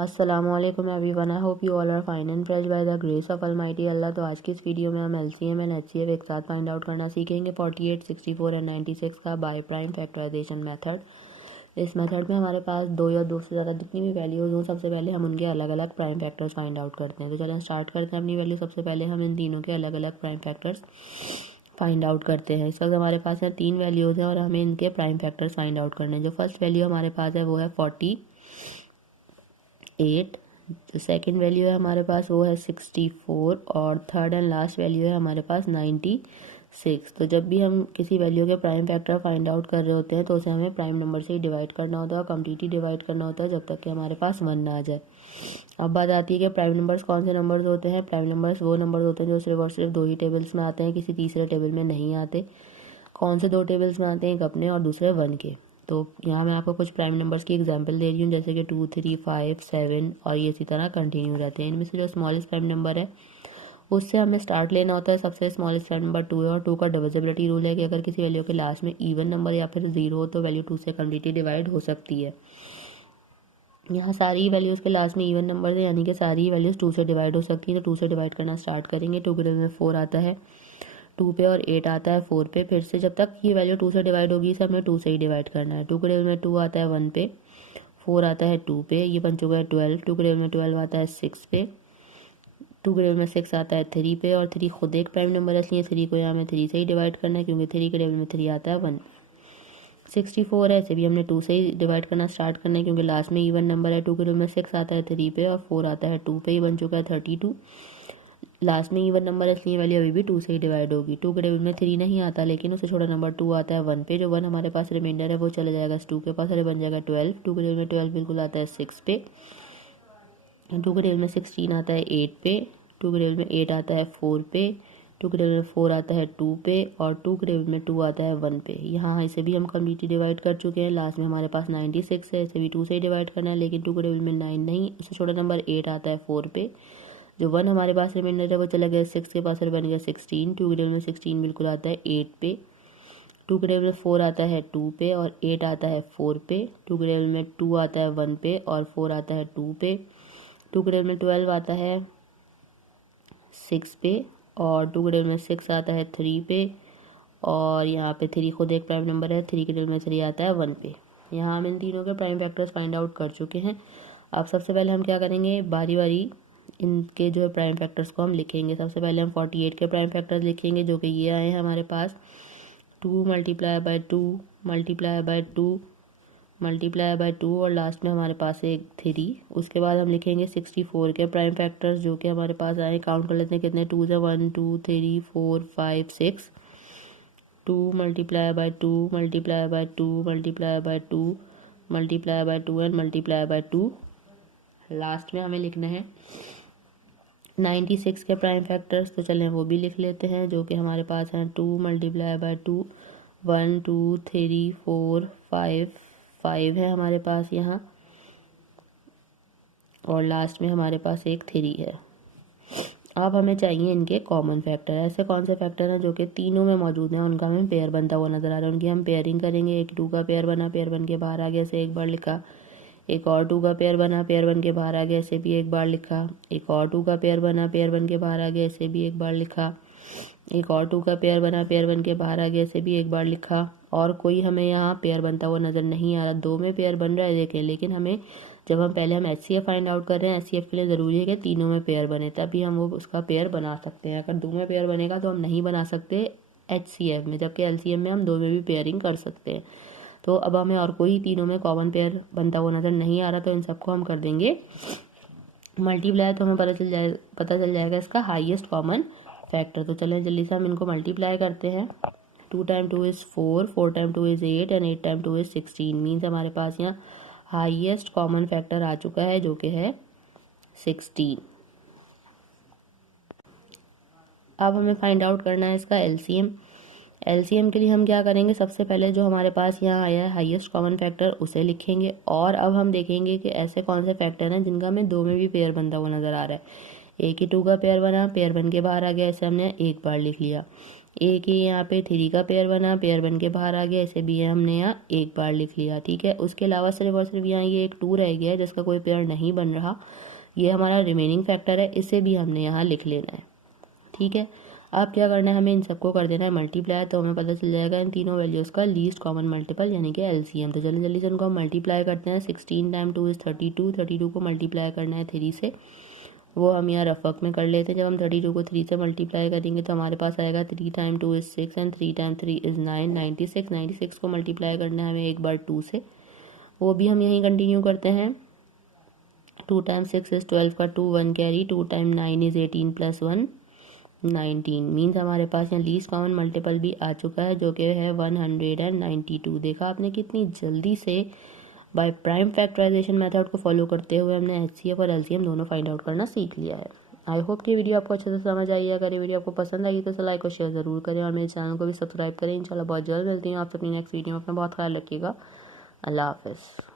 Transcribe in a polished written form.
अस्सलामुअलैकुम everyone, I hope you all are fine and fresh by the grace of almighty Allah. तो आज की इस वीडियो में हम एलसीएम एंड एचसीएफ एक साथ फाइंड आउट करना सीखेंगे 48, 64 एंड 96 का बाय प्राइम फैक्टराइजेशन मेथड। इस मेथड में हमारे पास दो या दो से ज़्यादा जितनी भी वैल्यूज़ हों, सबसे पहले हम उनके अलग अलग प्राइम फैक्टर्स फाइंड आउट करते हैं। तो चलें स्टार्ट करते हैं अपनी वैल्यू। सबसे पहले हम इन तीनों के अलग अलग प्राइम फैक्टर्स फाइंड आउट करते हैं। इस वक्त हमारे पास यहाँ तीन वैल्यूज़ हैं और हमें इनके प्राइम फैक्टर्स फाइंड आउट करने हैं। जो फर्स्ट वैल्यू हमारे पास है वो है 48, जो सेकंड वैल्यू है हमारे पास वो है 64 और थर्ड एंड लास्ट वैल्यू है हमारे पास 96। तो जब भी हम किसी वैल्यू के प्राइम फैक्टर फाइंड आउट कर रहे होते हैं तो उसे हमें प्राइम नंबर से ही डिवाइड करना होता है और कम्प्लीटली डिवाइड करना होता है जब तक कि हमारे पास 1 ना आ जाए। अब बात आती है कि प्राइम नंबर्स कौन से नंबर्स होते हैं। प्राइम नंबर्स वो नंबर्स होते हैं जो सिर्फ और सिर्फ दो ही टेबल्स में आते हैं, किसी तीसरे टेबल में नहीं आते। कौन से दो टेबल्स में आते हैं, एक अपने और दूसरे 1 के। तो यहाँ मैं आपको कुछ प्राइम नंबर्स की एग्जांपल दे रही हूँ, जैसे कि 2, 3, 5, 7 और ये इसी तरह कंटिन्यू रहते हैं। इनमें से जो स्मॉलेस्ट प्राइम नंबर है उससे हमें स्टार्ट लेना होता है। सबसे स्मॉलेस्ट प्राइम नंबर 2 है और 2 का डिविजिबिलिटी रूल है कि अगर किसी वैल्यू के लास्ट में इवन नंबर या फिर 0 हो तो वैल्यू 2 से कम्प्लीटली डिवाइड हो सकती है। यहाँ सारी वैल्यूज़ के लास्ट में इवन नंबर है, यानी कि सारी वैल्यूज़ 2 से डिवाइड हो सकती हैं। तो 2 से डिवाइड करना स्टार्ट करेंगे। 2 के टेबल में 4 आता है 2 पे और 8 आता है 4 पे। फिर से जब तक ये वैल्यू 2 से डिवाइड होगी इसे हमें 2 से ही डिवाइड करना है। 2 के टेबल में 2 आता है 1 पे, 4 आता है 2 पे, ये बन चुका है 12। 2 के टेबल में 12 आता है 6 पे, 2 के टेबल में 6 आता है 3 पे और 3 खुद एक प्राइम नंबर है, इसलिए 3 को यहाँ हमें 3 से ही डिवाइड करना है क्योंकि 3 के टेबल में 3 आता है 1 पे। 64 है, इसे भी हमने 2 से ही डिवाइड करना स्टार्ट करना है क्योंकि लास्ट में इवन नंबर है। 2 के टेबल में 6 आता है 3 पे और 4 आता है 2 पे, ये बन चुका है 32। लास्ट में इवन नंबर है इसलिए वैल्यू अभी भी 2 से ही डिवाइड होगी। 2 के टेबल में 3 नहीं आता, लेकिन उससे छोटा नंबर 2 आता है 1 पे। जो 1 हमारे पास रिमाइंडर है वो चला जाएगा 2 के पास और ये बन जाएगा 12। 2 के टेबल में 12 बिल्कुल आता है 6 पे। 2 के टेबल में 16 आता है 8 पे। 2 के टेबल में 8 आता है 4 पे। 2 के टेबल में 4 आता है 2 पे और 2 के टेबल में 2 आता है 1 पे। यहाँ इसे भी हम कम्प्लीटली डिवाइड कर चुके हैं। लास्ट में हमारे पास 96 है, इसे भी 2 से ही डिवाइड करना है, लेकिन 2 के टेबल में 9 नहीं, उससे छोटा नंबर 8 आता है 4 पे। जो 1 हमारे पास रिमाइंडर है वो चला गया 6 के पास और बन गया 16। 2 के टेबल में 16 बिल्कुल आता है 8 पे। 2 के टेबल में 4 आता है 2 पे और 8 आता है 4 पे। 2 के टेबल में 2 आता है 1 पे और 4 आता है 2 पे। 2 के टेबल में 12 आता है 6 पे और 2 के टेबल में 6 आता है 3 पे और यहाँ पे 3 खुद एक प्राइम नंबर है, 3 के टेबल में 3 आता है 1 पे। यहाँ हम इन तीनों के प्राइम फैक्टर्स फाइंड आउट कर चुके हैं। अब सबसे पहले हम क्या करेंगे, बारी बारी इनके जो है प्राइम फैक्टर्स को हम लिखेंगे। सबसे पहले हम 48 के प्राइम फैक्टर्स लिखेंगे जो कि ये आए हैं हमारे पास 2 multiply by 2 multiply by 2 multiply by 2 और लास्ट में हमारे पास एक 3। उसके बाद हम लिखेंगे 64 के प्राइम फैक्टर्स जो कि हमारे पास आए। काउंट कर लेते हैं कितने 2 से 1 2 3 4 5 6। 2 multiply by 2 multiply by 2 multiply by 2 multiply by 2 and multiply by 2। Last में हमें लिखना है 96 के प्राइम फैक्टर्स। तो चलें वो भी लिख लेते हैं जो कि हमारे पास हैं 2 मल्टीप्लाई बाय 2 1 2 3 4 5 है हमारे पास यहाँ और लास्ट में हमारे पास एक 3 है। अब हमें चाहिए इनके कॉमन फैक्टर। ऐसे कौन से फैक्टर हैं जो कि तीनों में मौजूद हैं, उनका हमें पेयर बनता हुआ नजर आ रहा है, उनकी हम पेयरिंग करेंगे। एक 2 का पेयर बना, पेयर बन के बाहर आ गया, से एक बार लिखा। एक और 2 का पेयर बना, पेयर बन के बाहर आ गया, इसे भी एक बार लिखा। एक और 2 का पेयर बना, पेयर बन के बाहर आ गया, इसे भी एक बार लिखा। एक और 2 का पेयर बना, पेयर बन के बाहर आ गया, इसे भी एक बार लिखा। और कोई हमें यहाँ पेयर बनता हुआ नज़र नहीं आ रहा। 2 में पेयर बन रहा है देखें, लेकिन हमें जब हम पहले हम HCF फाइंड आउट कर रहे हैं, HCF के लिए ज़रूरी है कि तीनों में पेयर बने, तभी हम वो उसका पेयर बना सकते हैं। अगर 2 में पेयर बनेगा तो हम नहीं बना सकते HCF में, जबकि LCM में हम 2 में भी पेयरिंग कर सकते हैं। तो अब हमें और कोई तीनों में कॉमन पेयर बनता हुआ नज़र नहीं आ रहा, तो इन सबको हम कर देंगे मल्टीप्लाई। तो हमें पता चल जाएगा इसका हाईएस्ट कॉमन फैक्टर। तो चलें जल्दी से हम इनको मल्टीप्लाई करते हैं। 2 time 2 is 4, 4 time 2 is 8 and 8 time 2 is 16। Means हमारे पास यहाँ हाईएस्ट कॉमन फैक्टर आ चुका है जो कि है 16। अब हमें फाइंड आउट करना है इसका LCM। LCM के लिए हम क्या करेंगे, सबसे पहले जो हमारे पास यहाँ आया है हाईएस्ट कॉमन फैक्टर उसे लिखेंगे और अब हम देखेंगे कि ऐसे कौन से फैक्टर हैं जिनका हमें 2 में भी पेयर बनता हुआ नजर आ रहा है। एक ही 2 का पेयर बना, पेयर बन के बाहर आ गया, इसे हमने एक बार लिख लिया। एक ही यहाँ पे 3 का पेयर बना, पेयर बन के बाहर आ गया, इसे भी हमने यहाँ एक बार लिख लिया, ठीक है। उसके अलावा सिर्फ और सिर्फ यहाँ ये एक 2 रह गया है जिसका कोई पेयर नहीं बन रहा, ये हमारा रिमेनिंग फैक्टर है, इसे भी हमने यहाँ लिख लेना है, ठीक है। अब क्या करना है, हमें इन सबको कर देना है मल्टीप्लाई, तो हमें पता चल जाएगा इन तीनों वैल्यूज़ का लीस्ट कॉमन मल्टीपल यानी कि एलसीएम। तो जल्दी जल्दी से उनको हम मल्टीप्लाई करते हैं। 16 टाइम 2 इज़ 32, 32 को मल्टीप्लाई करना है 3 से, वो हम यहाँ रफ वर्क में कर लेते हैं। जब हम 32 को 3 से मल्टीप्लाई करेंगे तो हमारे पास आएगा 3 time 2 is 6 and 3 time 3 is 9, 96। 96 को मल्टीप्लाई करना है हमें एक बार 2 से, वो भी हम यहीं कंटिन्यू करते हैं। 2 टाइम 6 इज़ 12 का 2 1 carry, 2 time 9 is 18 plus 1 19। Means हमारे पास यहाँ लीस्ट कॉमन मल्टीपल भी आ चुका है जो कि है 192। देखा आपने कितनी जल्दी से बाय प्राइम फैक्टराइजेशन मेथड को फॉलो करते हुए हमने एचसीएफ और एलसीएम दोनों फाइंड आउट करना सीख लिया है। आई होप कि वीडियो आपको अच्छे से समझ आई है। अगर ये वीडियो आपको पसंद आई तो लाइक और शेयर ज़रूर करें और मेरे चैनल को भी सब्सक्राइब करें। इंशाल्लाह बहुत जल्द मिलती हूँ आपसे अपनी नेक्स्ट वीडियो में। अपना बहुत ख्याल रखिएगा। अल्लाह हाफ़िज़।